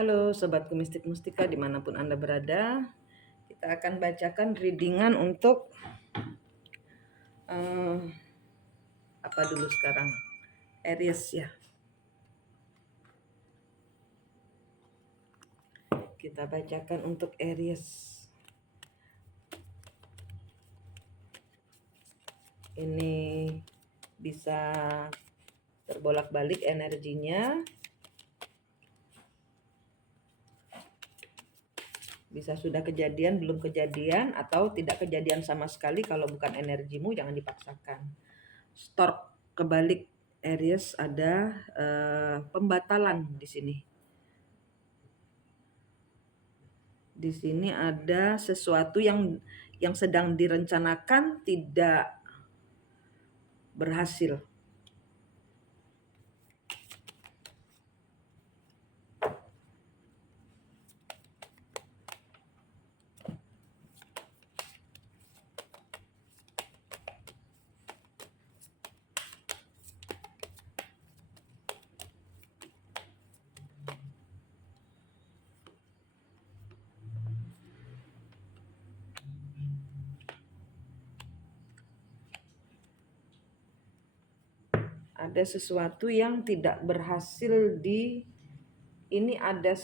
Halo Sobatku Mistik Mustika dimanapun Anda berada. Kita akan bacakan readingan untuk eh, apa dulu sekarang? Aries ya. Kita bacakan untuk Aries. Ini bisa terbolak-balik energinya. Bisa sudah kejadian, belum kejadian, atau tidak kejadian sama sekali. Kalau bukan energimu jangan dipaksakan. Stork kebalik Aries ada pembatalan di sini. Di sini ada sesuatu yang sedang direncanakan tidak berhasil. Ada sesuatu yang tidak berhasil di ini ada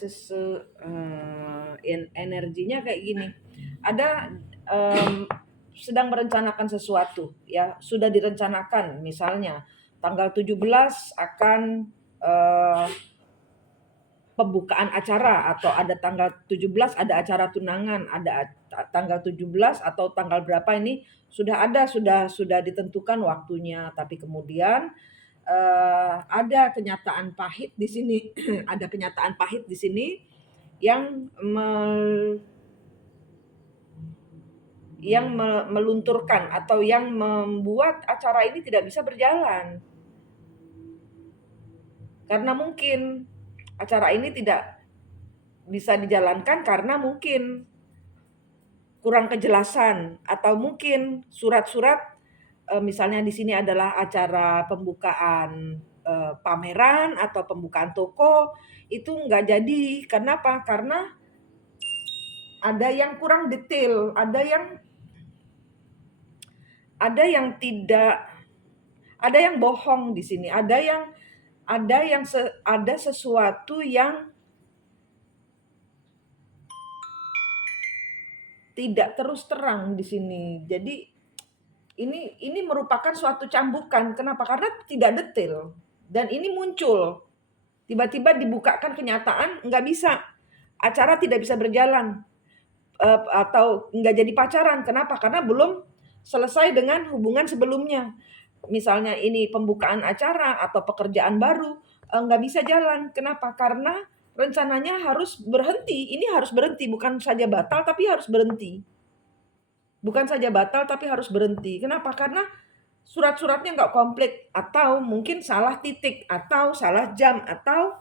energinya kayak gini. Ada sedang merencanakan sesuatu ya, sudah direncanakan misalnya tanggal 17 akan pembukaan acara, atau ada tanggal 17 ada acara tunangan, ada tanggal 17 atau tanggal berapa ini sudah ditentukan waktunya, tapi kemudian ada kenyataan pahit di sini. Ada kenyataan pahit di sini yang melunturkan atau yang membuat acara ini tidak bisa berjalan. Karena mungkin acara ini tidak bisa dijalankan karena mungkin kurang kejelasan, atau mungkin surat-surat, misalnya di sini adalah acara pembukaan pameran atau pembukaan toko, itu nggak jadi. Kenapa? Karena ada yang kurang detail, ada yang bohong di sini, ada sesuatu yang tidak terus terang di sini. Jadi ini merupakan suatu cambukan. Kenapa? Karena tidak detail. Dan ini muncul. Tiba-tiba dibukakan kenyataan, nggak bisa. Acara tidak bisa berjalan. Atau nggak jadi pacaran. Kenapa? Karena belum selesai dengan hubungan sebelumnya. Misalnya ini pembukaan acara atau pekerjaan baru, nggak bisa jalan. Kenapa? Karena rencananya harus berhenti. Ini harus berhenti, bukan saja batal tapi harus berhenti. Bukan saja batal tapi harus berhenti. Kenapa? Karena surat-suratnya nggak komplit, atau mungkin salah titik, atau salah jam, atau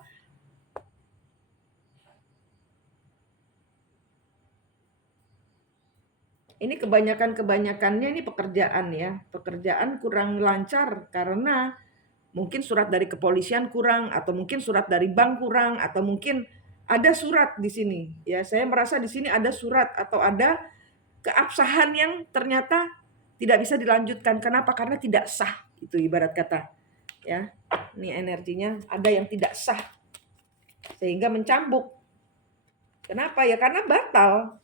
ini kebanyakannya ini pekerjaan ya. Pekerjaan kurang lancar karena mungkin surat dari kepolisian kurang, atau mungkin surat dari bank kurang, atau mungkin ada surat di sini. Ya, saya merasa di sini ada surat atau ada keabsahan yang ternyata tidak bisa dilanjutkan. Kenapa? Karena tidak sah. Itu ibarat kata. Ya, ini energinya ada yang tidak sah sehingga mencambuk. Kenapa? Ya karena batal.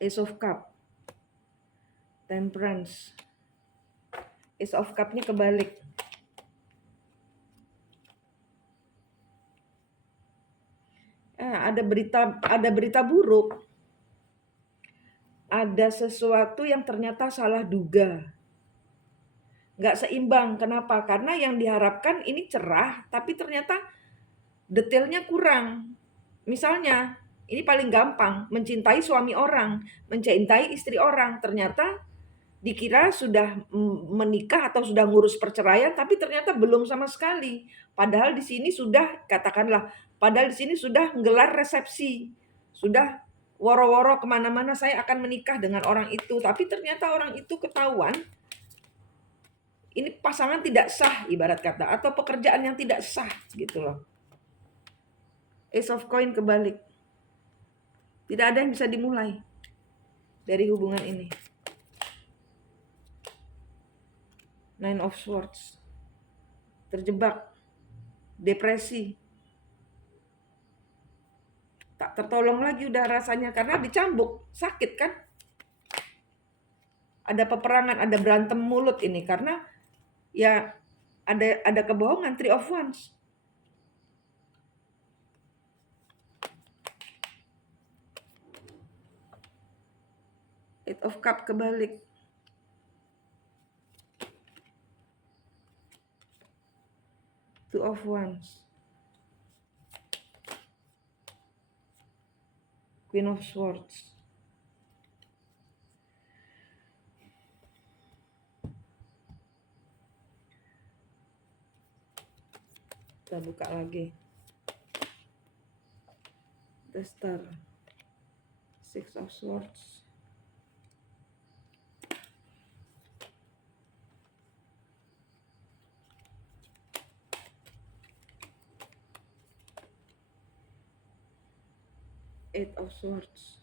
Ace of Cup, Temperance, Ace of Cup-nya kebalik. Ada berita buruk. Ada sesuatu yang ternyata salah duga. Nggak seimbang. Kenapa? Karena yang diharapkan ini cerah, tapi ternyata detailnya kurang. Misalnya, ini paling gampang, mencintai suami orang, mencintai istri orang, ternyata dikira sudah menikah atau sudah ngurus perceraian, tapi ternyata belum sama sekali. Padahal di sini sudah, katakanlah, padahal di sini sudah menggelar resepsi, sudah woro-woro kemana-mana saya akan menikah dengan orang itu, tapi ternyata orang itu ketahuan, ini pasangan tidak sah ibarat kata, atau pekerjaan yang tidak sah gitu loh. Ace of Coin kebalik. Tidak ada yang bisa dimulai dari hubungan ini. Nine of Swords. Terjebak. Depresi. Tak tertolong lagi udah rasanya karena dicambuk. Sakit kan? Ada peperangan, ada berantem mulut ini karena ya ada kebohongan. Three of Wands. Eight of Cup kebalik. Two of Wands. Queen of Swords. Kita buka lagi. The Star. Six of Swords. Eight of Swords.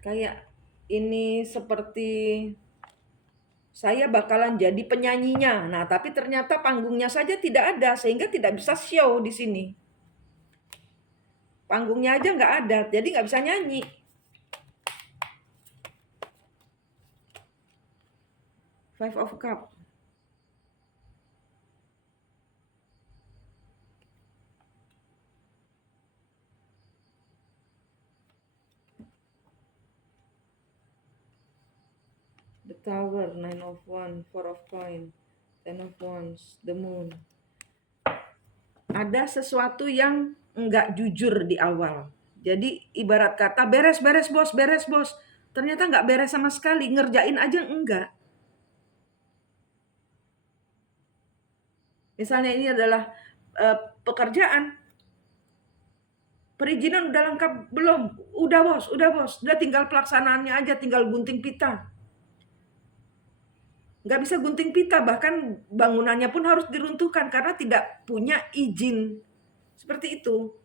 Kayak ini seperti saya bakalan jadi penyanyinya. Nah, tapi ternyata panggungnya saja tidak ada sehingga tidak bisa show di sini. Panggungnya aja nggak ada, jadi nggak bisa nyanyi. Five of Cup. The Tower, Nine of Wands, Four of Coin, Ten of Wands, The Moon. Ada sesuatu yang nggak jujur di awal. Jadi ibarat kata beres bos. Ternyata nggak beres sama sekali, ngerjain aja enggak. Misalnya ini adalah pekerjaan. Perizinan udah lengkap belum? Udah bos. Udah tinggal pelaksanaannya aja, tinggal gunting pita. Nggak bisa gunting pita, bahkan bangunannya pun harus diruntuhkan karena tidak punya izin. Seperti itu.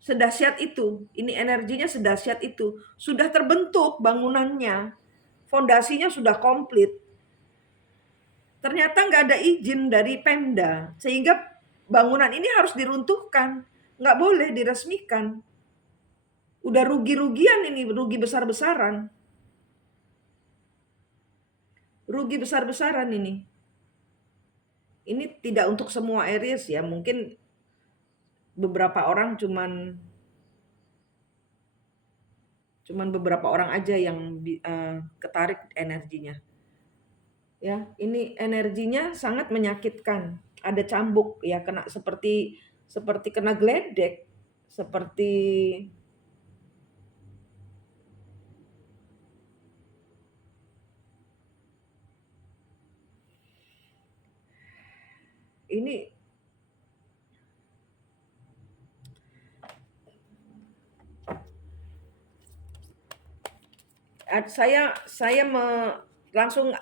Sedahsyat itu. Ini energinya sedahsyat itu. Sudah terbentuk bangunannya. Fondasinya sudah komplit. Ternyata nggak ada izin dari Pemda. Sehingga bangunan ini harus diruntuhkan. Nggak boleh diresmikan. Udah rugi-rugian ini, rugi besar-besaran. Rugi besar-besaran ini. Ini tidak untuk semua Aries ya, mungkin beberapa orang cuman beberapa orang aja yang ketarik energinya. Ya, ini energinya sangat menyakitkan. Ada cambuk ya, kena seperti kena geledek, seperti ini saya langsung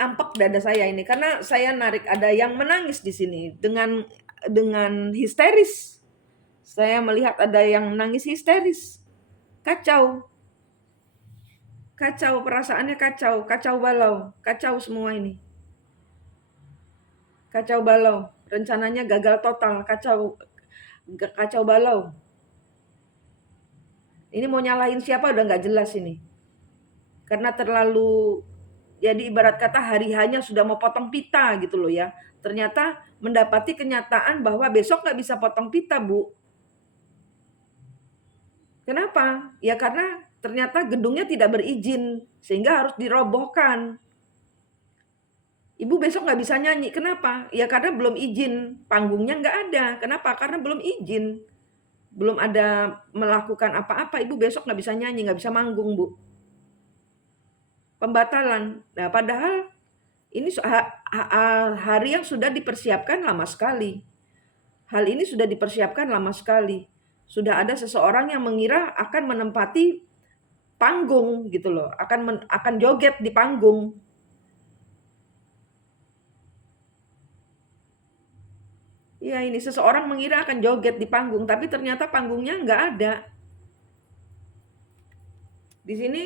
ampek dada saya ini karena saya narik ada yang menangis di sini dengan histeris. Saya melihat ada yang nangis histeris. Kacau perasaannya, kacau balau, kacau semua ini. Kacau balau, rencananya gagal total, kacau balau. Ini mau nyalahin siapa udah nggak jelas ini. Karena terlalu, jadi ibarat kata hari hanya sudah mau potong pita gitu loh ya. Ternyata mendapati kenyataan bahwa besok nggak bisa potong pita, Bu. Kenapa? Ya karena ternyata gedungnya tidak berizin sehingga harus dirobohkan. Ibu besok nggak bisa nyanyi. Kenapa? Ya karena belum izin. Panggungnya nggak ada. Kenapa? Karena belum izin. Belum ada melakukan apa-apa. Ibu besok nggak bisa nyanyi, nggak bisa manggung, Bu. Pembatalan. Nah, padahal ini hari yang sudah dipersiapkan lama sekali. Hal ini sudah dipersiapkan lama sekali. Sudah ada seseorang yang mengira akan menempati panggung gitu loh, akan joget di panggung. Iya, ini seseorang mengira akan joget di panggung, tapi ternyata panggungnya nggak ada. Di sini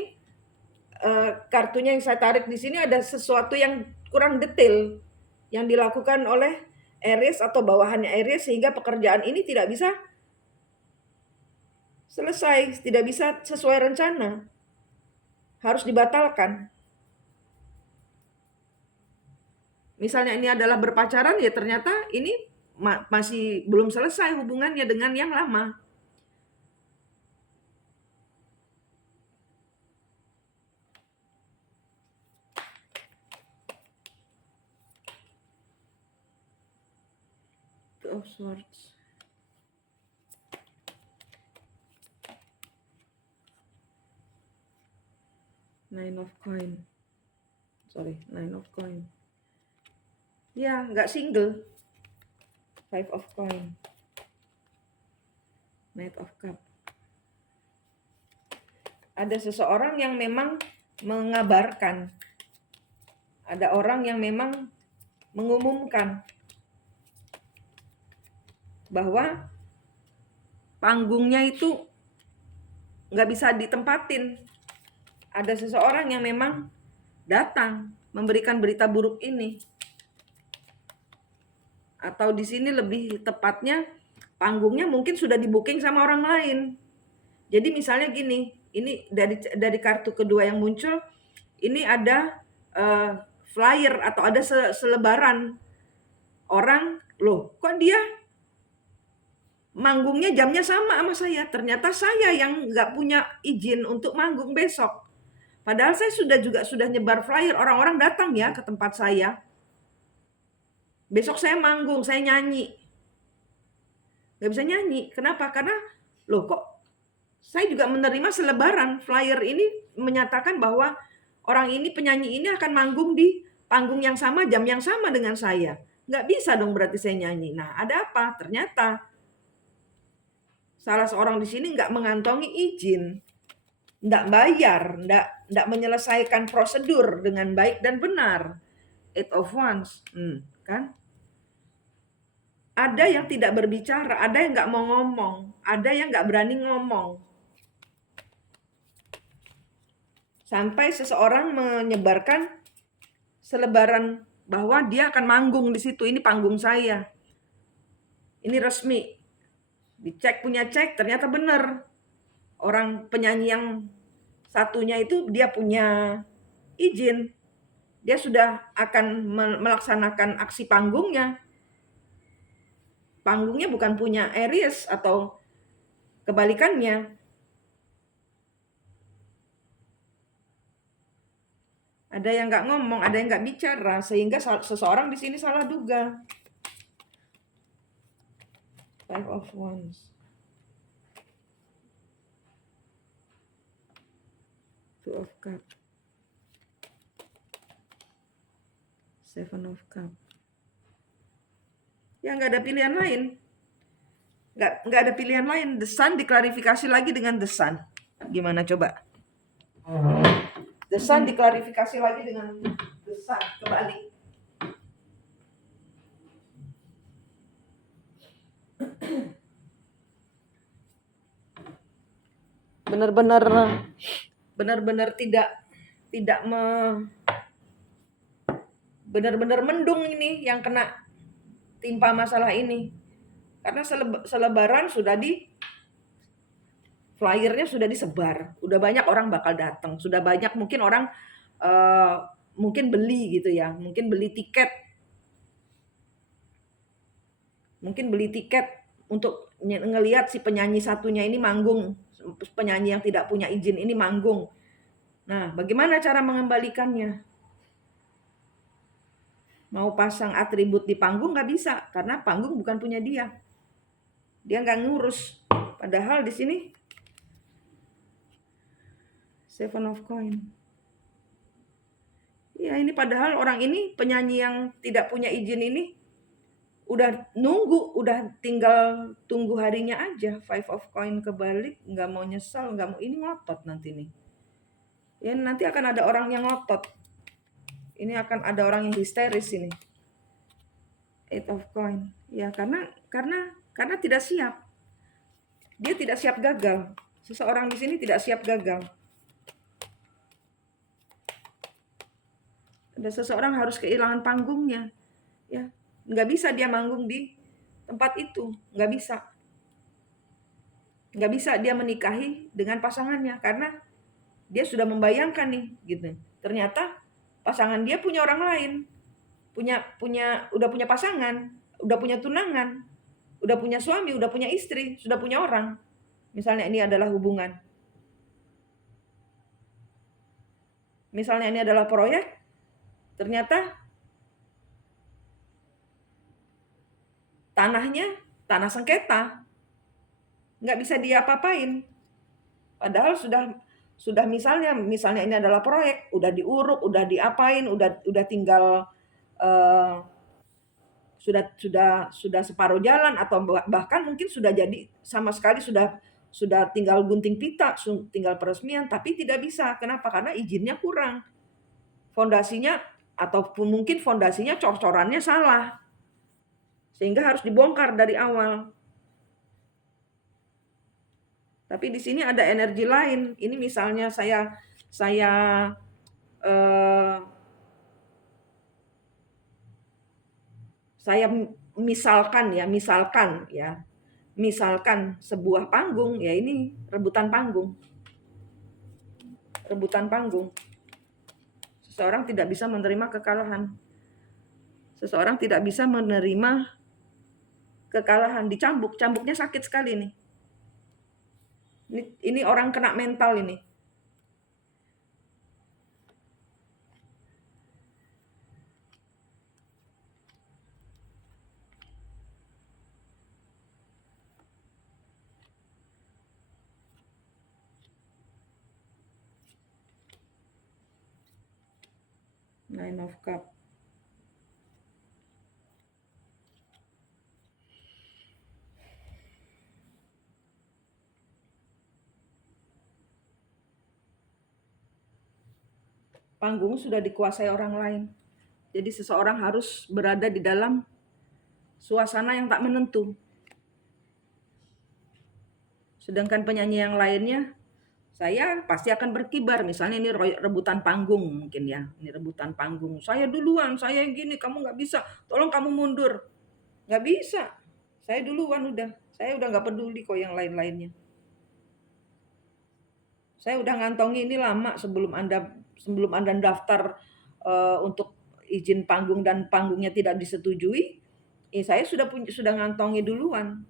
kartunya yang saya tarik di sini ada sesuatu yang kurang detail yang dilakukan oleh Aries atau bawahannya Aries sehingga pekerjaan ini tidak bisa selesai, tidak bisa sesuai rencana, harus dibatalkan. Misalnya ini adalah berpacaran, ya ternyata ini masih belum selesai hubungannya dengan yang lama. Two of Swords. Nine of Coin. Nine of Coin. Ya, nggak single. Five of Coin. Knight of Cup. Ada seseorang yang memang mengabarkan. Ada orang yang memang mengumumkan bahwa panggungnya itu nggak bisa ditempatin. Ada seseorang yang memang datang memberikan berita buruk ini. Atau di sini lebih tepatnya panggungnya mungkin sudah di-booking sama orang lain. Jadi misalnya gini, ini dari kartu kedua yang muncul, ini ada flyer atau ada selebaran orang, loh kok dia manggungnya jamnya sama saya, ternyata saya yang nggak punya izin untuk manggung besok. Padahal saya sudah nyebar flyer, orang-orang datang ya ke tempat saya. Besok saya manggung, saya nyanyi. Nggak bisa nyanyi, kenapa? Karena loh kok saya juga menerima selebaran flyer ini menyatakan bahwa orang ini, penyanyi ini akan manggung di panggung yang sama, jam yang sama dengan saya. Nggak bisa dong berarti saya nyanyi. Nah, ada apa? Ternyata salah seorang di sini nggak mengantongi izin, nggak bayar, nggak menyelesaikan prosedur dengan baik dan benar. Eight of Wands, kan? Ada yang tidak berbicara, ada yang nggak mau ngomong, ada yang nggak berani ngomong. Sampai seseorang menyebarkan selebaran bahwa dia akan manggung di situ. Ini panggung saya. Ini resmi. Dicek punya cek, ternyata benar. Orang penyanyi yang satunya itu dia punya izin. Dia sudah akan melaksanakan aksi panggungnya. Panggungnya bukan punya Aries atau kebalikannya. Ada yang nggak ngomong, ada yang nggak bicara, sehingga seseorang di sini salah duga. Five of Wands. Two of Cups. Seven of Cups. Ya nggak ada pilihan lain. Nggak ada pilihan lain. The Sun diklarifikasi lagi dengan The Sun. Gimana coba? The Sun diklarifikasi lagi dengan The Sun. Kembali. Benar-benar benar-benar mendung ini yang kena timpa masalah ini. Karena selebaran sudah flyernya sudah disebar, udah banyak orang bakal datang, sudah banyak mungkin orang mungkin beli gitu ya, mungkin beli tiket untuk ngelihat si penyanyi satunya ini manggung, penyanyi yang tidak punya izin ini manggung. Nah, bagaimana cara mengembalikannya? Mau pasang atribut di panggung nggak bisa, karena panggung bukan punya dia. Dia nggak ngurus. Padahal di sini Seven of Coin. Ya ini padahal orang ini, penyanyi yang tidak punya izin ini, udah nunggu, udah tinggal tunggu harinya aja. Five of Coin kebalik, nggak mau nyesal, nggak mau, ini ngotot nanti nih. Ya nanti akan ada orang yang ngotot. Ini akan ada orang yang histeris ini. Eight of coin. Ya karena tidak siap. Dia tidak siap gagal. Seseorang di sini tidak siap gagal. Ada seseorang harus kehilangan panggungnya. Ya, nggak bisa dia manggung di tempat itu, nggak bisa. Nggak bisa dia menikahi dengan pasangannya karena dia sudah membayangkan nih, gitu. Ternyata pasangan dia punya orang lain, udah punya pasangan, udah punya tunangan, udah punya suami, udah punya istri, sudah punya orang. Misalnya ini adalah hubungan. Misalnya ini adalah proyek, ternyata tanahnya tanah sengketa, nggak bisa dia apa-apain. Padahal sudah misalnya ini adalah proyek, udah diuruk, udah diapain, udah tinggal eh, sudah separuh jalan atau bahkan mungkin sudah jadi sama sekali sudah tinggal gunting pita, tinggal peresmian, tapi tidak bisa. Kenapa? Karena izinnya kurang. Fondasinya ataupun mungkin fondasinya cor-corannya salah. Sehingga harus dibongkar dari awal. Tapi di sini ada energi lain. Ini misalnya saya eh, saya misalkan sebuah panggung, ya ini rebutan panggung. Rebutan panggung. Seseorang tidak bisa menerima kekalahan. Seseorang tidak bisa menerima kekalahan, cambuknya sakit sekali nih. Ini orang kena mental ini. Nine of Cup. Panggung sudah dikuasai orang lain. Jadi seseorang harus berada di dalam suasana yang tak menentu. Sedangkan penyanyi yang lainnya, saya pasti akan berkibar. Misalnya ini rebutan panggung mungkin ya. Ini rebutan panggung. Saya duluan, saya yang gini, kamu nggak bisa. Tolong kamu mundur. Nggak bisa. Saya duluan udah. Saya udah nggak peduli kok yang lain-lainnya. Saya udah ngantongi ini lama sebelum Anda daftar untuk izin panggung dan panggungnya tidak disetujui. Saya sudah ngantongi duluan.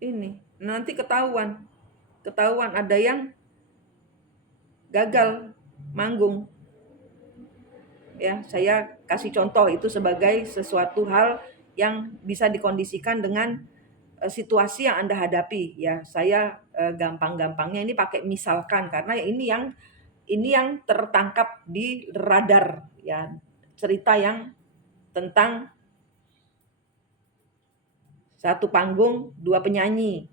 Ini nanti ketahuan ada yang gagal manggung. Ya, saya kasih contoh itu sebagai sesuatu hal yang bisa dikondisikan dengan situasi yang Anda hadapi ya. Saya gampang-gampangnya ini pakai misalkan karena ini yang tertangkap di radar ya. Cerita yang tentang satu panggung, dua penyanyi.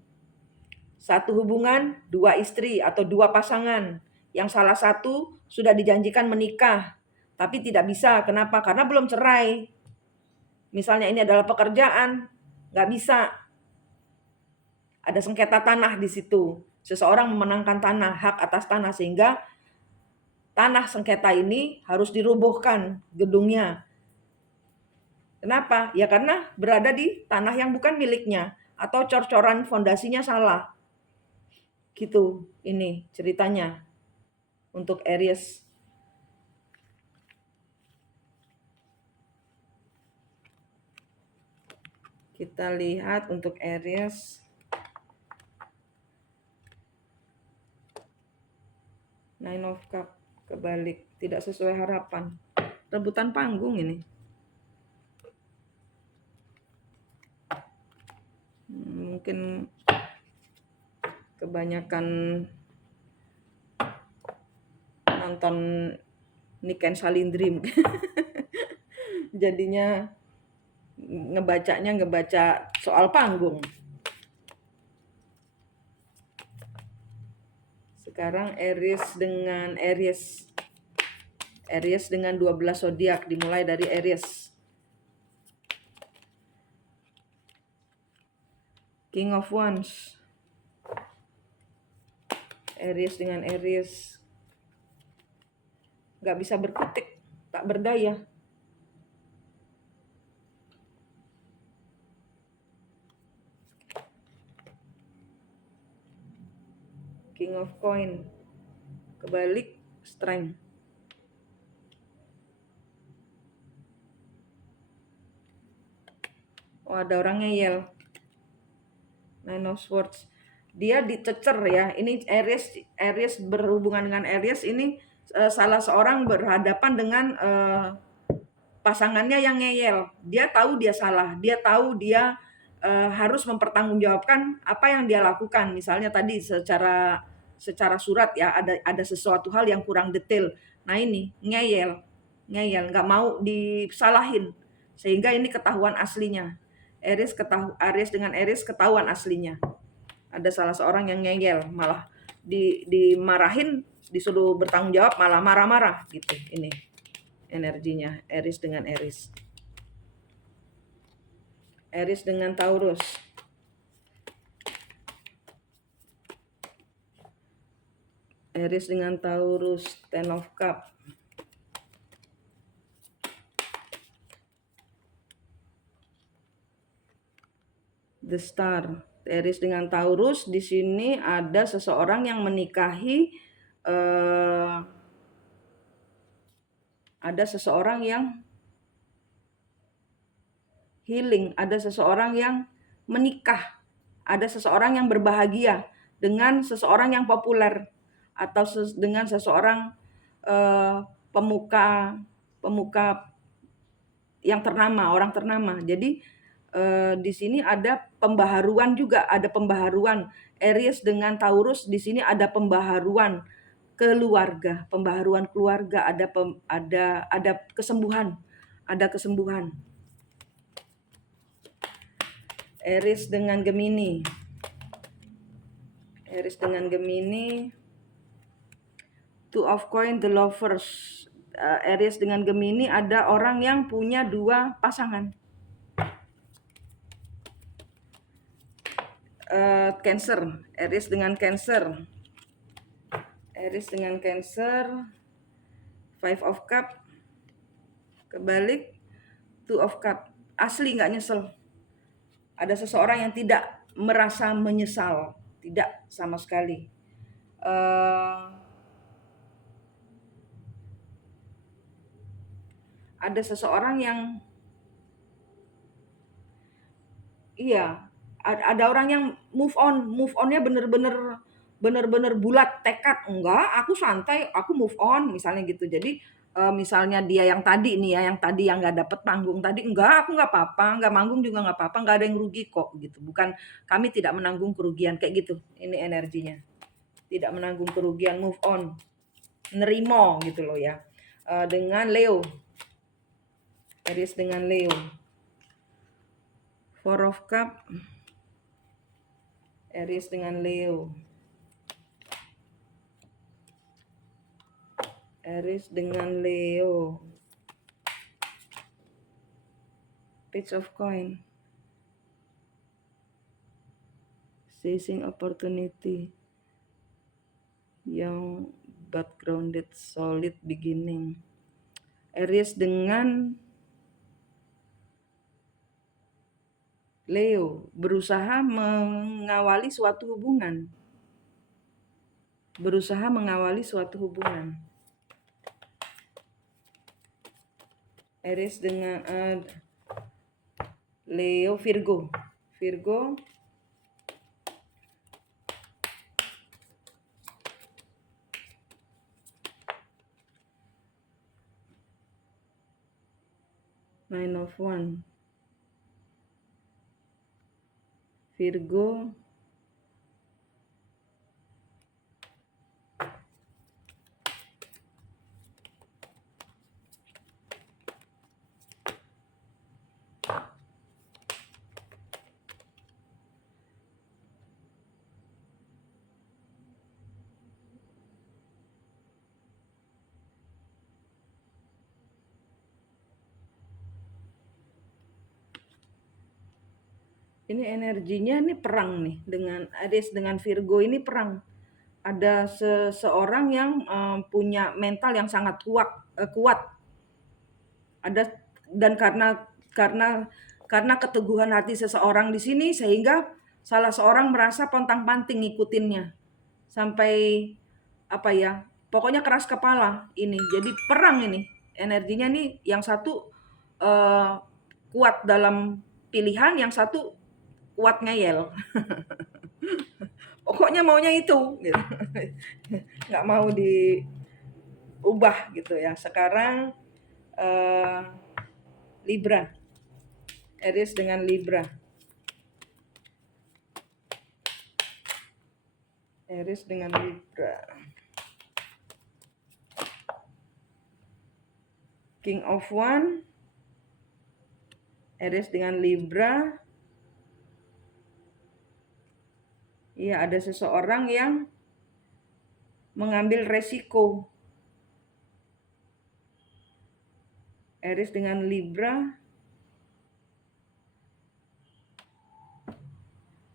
Satu hubungan, dua istri atau dua pasangan. Yang salah satu sudah dijanjikan menikah, tapi tidak bisa. Kenapa? Karena belum cerai. Misalnya ini adalah pekerjaan, nggak bisa. Ada sengketa tanah di situ. Seseorang memenangkan tanah, hak atas tanah, sehingga tanah sengketa ini harus dirubuhkan gedungnya. Kenapa? Ya karena berada di tanah yang bukan miliknya atau cor-coran fondasinya salah. Gitu ini ceritanya untuk Aries. Kita lihat untuk Aries. Nine of Cup kebalik, tidak sesuai harapan. Rebutan panggung ini. Mungkin kebanyakan nonton Nick and Salindri. Jadinya ngebaca soal panggung. Sekarang Aries dengan Aries. Aries dengan 12 zodiak, dimulai dari Aries. King of Wands. Aries dengan Aries. Gak bisa berkutik, tak berdaya. King of Coin. Kebalik, Strength. Oh, ada orang ngeyel. Nine of Swords. Dia dicecer ya. Ini Aries berhubungan dengan Aries ini salah seorang berhadapan dengan pasangannya yang ngeyel. Dia tahu dia salah. Dia tahu dia harus mempertanggungjawabkan apa yang dia lakukan. Misalnya tadi secara surat ya ada sesuatu hal yang kurang detail. Nah ini ngeyel, nggak mau disalahin sehingga ini ketahuan aslinya. Aries dengan Aries ketahuan aslinya. Ada salah seorang yang ngeyel, malah dimarahin, disuruh bertanggung jawab malah marah-marah gitu. Ini energinya Aries dengan Aries. Aries dengan Taurus. Aries dengan Taurus, Ten of Cup. The Star. Aries dengan Taurus, di sini ada seseorang yang menikahi ada seseorang yang healing, ada seseorang yang menikah, ada seseorang yang berbahagia dengan seseorang yang populer atau dengan seseorang pemuka yang ternama, orang ternama. Jadi di sini ada pembaharuan juga, ada pembaharuan Aries dengan Taurus. Di sini ada pembaharuan keluarga, ada kesembuhan, Aries dengan Gemini. Two of Coin, the Lovers. Aries dengan Gemini ada orang yang punya dua pasangan. Cancer. Aries dengan Cancer. Five of Cup. Kebalik, Two of Cup. Asli nggak nyesel. Ada seseorang yang tidak merasa menyesal, tidak sama sekali. Ada seseorang yang ada orang yang move onnya bener-bener bulat tekad, enggak, aku santai, aku move on misalnya gitu. Jadi misalnya dia yang tadi nih ya, yang nggak dapet panggung tadi, enggak, aku nggak apa-apa, nggak manggung juga nggak apa-apa, nggak ada yang rugi kok gitu. Bukan, kami tidak menanggung kerugian kayak gitu. Ini energinya, tidak menanggung kerugian, move on, nerimo gitu loh ya. Dengan Leo, Aries dengan Leo. Four of Cup, Aries dengan Leo. Aries dengan Leo. Page of Coin. Seizing opportunity. Young but grounded, solid beginning. Aries dengan Leo berusaha mengawali suatu hubungan. Aries dengan Leo, Virgo. Nine of Wands. Virgo. Ini energinya nih perang nih dengan Aries dengan Virgo ini perang. Ada seseorang yang punya mental yang sangat kuat. Ada dan karena karena keteguhan hati seseorang di sini sehingga salah seorang merasa pontang-panting ngikutinnya. Sampai apa ya? Pokoknya keras kepala ini. Jadi perang ini. Energinya nih yang satu eh, kuat dalam pilihan, yang satu kuat ngeyel. Pokoknya maunya itu gitu. Nggak mau diubah gitu ya. Sekarang eh, Libra, Aries dengan Libra. Aries dengan Libra. King of One, Aries dengan Libra. Iya, ada seseorang yang mengambil resiko. Aries dengan Libra.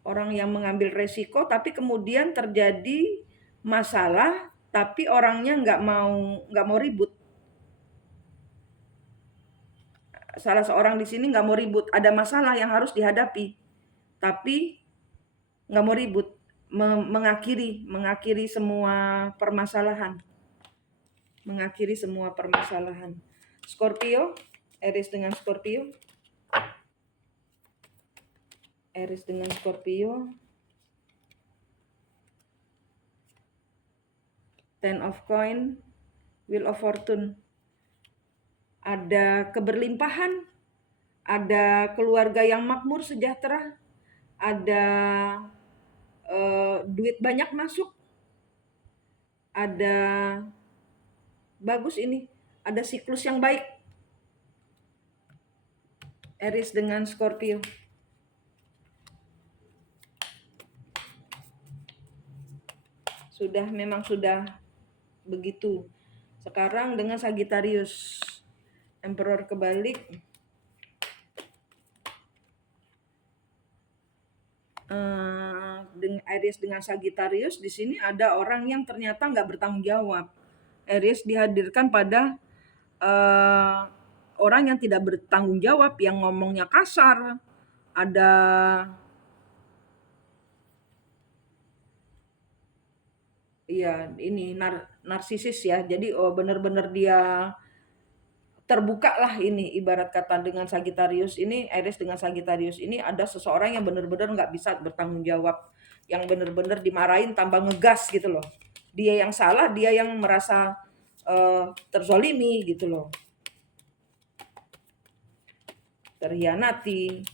Orang yang mengambil resiko tapi kemudian terjadi masalah tapi orangnya nggak mau ribut. Salah seorang di sini nggak mau ribut, ada masalah yang harus dihadapi tapi nggak mau ribut, mengakhiri semua permasalahan, Scorpio, Aries dengan Scorpio. Aries dengan Scorpio. Ten of Coin, Wheel of Fortune. Ada keberlimpahan, ada keluarga yang makmur sejahtera, ada duit banyak masuk, ada bagus ini, ada siklus yang baik. Aries dengan Scorpio. Memang sudah begitu. Sekarang dengan Sagittarius, Emperor kebalik. Dengan Aries dengan Sagittarius, di sini ada orang yang ternyata nggak bertanggung jawab. Aries dihadirkan pada orang yang tidak bertanggung jawab, yang ngomongnya kasar, ada iya ini narsisis ya. Jadi benar-benar dia terbuka lah ini, ibarat kata dengan Sagittarius ini, Aries dengan Sagittarius ini ada seseorang yang benar-benar nggak bisa bertanggung jawab, yang benar-benar dimarahin tambah ngegas gitu loh. Dia yang salah, dia yang merasa terzolimi gitu loh, terhianati.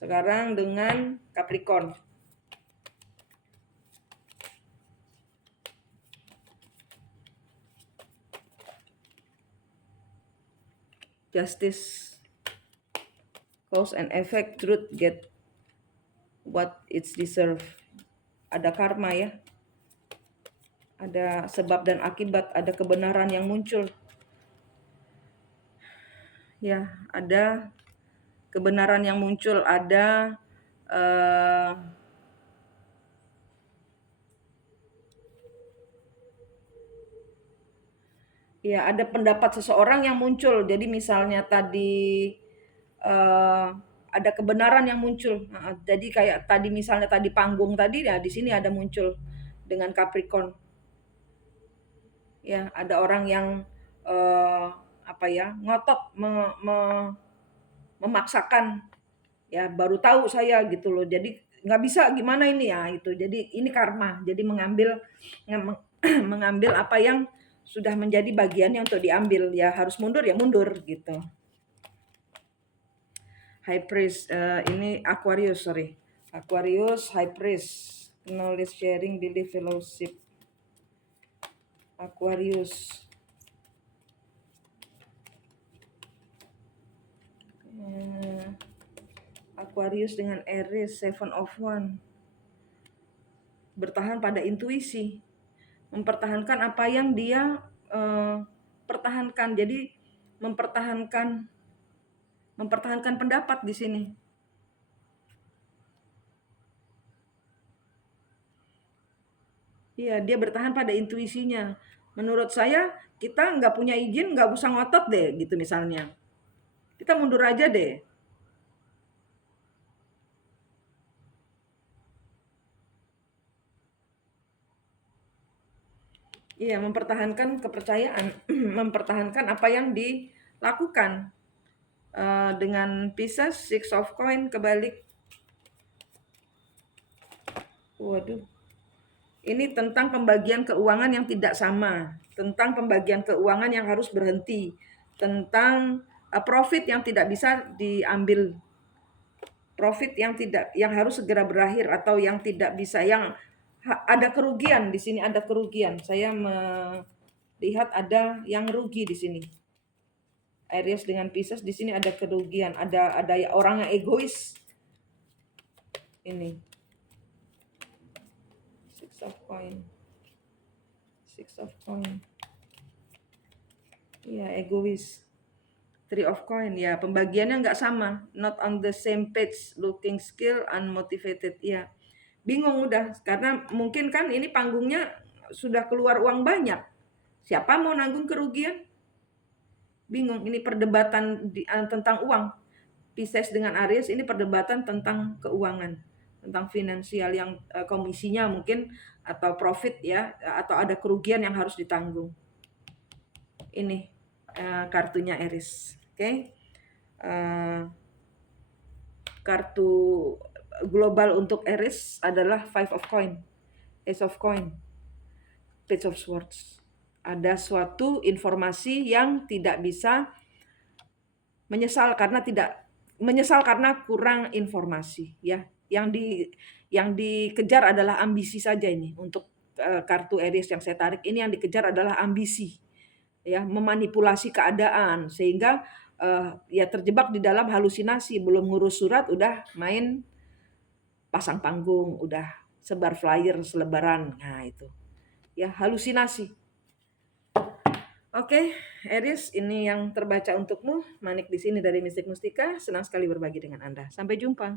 Sekarang dengan Capricorn. Justice, cause and effect, truth get what it's deserve. Ada karma ya, ada sebab dan akibat, ada kebenaran yang muncul ya, ada kebenaran yang muncul, ada ya ada pendapat seseorang yang muncul. Jadi misalnya tadi ada kebenaran yang muncul. Jadi kayak tadi misalnya tadi panggung tadi ya, di sini ada muncul dengan Capricorn. Ya, ada orang yang ngotot memaksakan, ya baru tahu saya gitu loh. Jadi nggak bisa gimana ini ya itu. Jadi ini karma. Jadi mengambil apa yang sudah menjadi bagiannya untuk diambil, ya harus mundur ya mundur gitu. High Priest, ini Aquarius, High Priest, knowledge sharing, belief, fellowship. Aquarius. Aquarius dengan Aries, Seven of One. Bertahan pada intuisi, mempertahankan apa yang dia pertahankan. Jadi mempertahankan pendapat di sini. Iya, dia bertahan pada intuisinya. Menurut saya, kita nggak punya izin, nggak usah ngotot deh, gitu misalnya. Kita mundur aja deh. Iya, mempertahankan kepercayaan, mempertahankan apa yang dilakukan. Dengan Pisces, Six of Coin kebalik. Waduh, ini tentang pembagian keuangan yang tidak sama, tentang pembagian keuangan yang harus berhenti, tentang profit yang tidak bisa diambil, profit yang harus segera berakhir atau yang tidak bisa, yang ada kerugian di sini, ada kerugian. Saya melihat ada yang rugi di sini. Aries dengan Pisces di sini ada kerugian, ada orang yang egois. Ini Six of Coin. Six of Coin. Ya, egois. Three of Coin. Ya, pembagiannya nggak sama. Not on the same page. Looking skill, unmotivated. Ya, bingung udah. Karena mungkin kan ini panggungnya sudah keluar uang banyak. Siapa mau nanggung kerugian? Bingung. Ini perdebatan tentang uang. Pisces dengan Aries ini perdebatan tentang keuangan, tentang finansial yang komisinya mungkin atau profit ya, atau ada kerugian yang harus ditanggung. Ini kartunya Aries, oke? Kartu global untuk Aries adalah Five of Coin, Ace of Coin, Page of Swords. Ada suatu informasi yang tidak bisa menyesal karena kurang informasi ya. Yang dikejar adalah ambisi saja ini untuk kartu Aries yang saya tarik ini, yang dikejar adalah ambisi ya, memanipulasi keadaan sehingga ya terjebak di dalam halusinasi, belum ngurus surat udah main pasang panggung, udah sebar flyer selebaran. Nah, itu. Ya, halusinasi. Oke, Aries, ini yang terbaca untukmu. Manik di sini dari Mistik Mustika. Senang sekali berbagi dengan Anda. Sampai jumpa.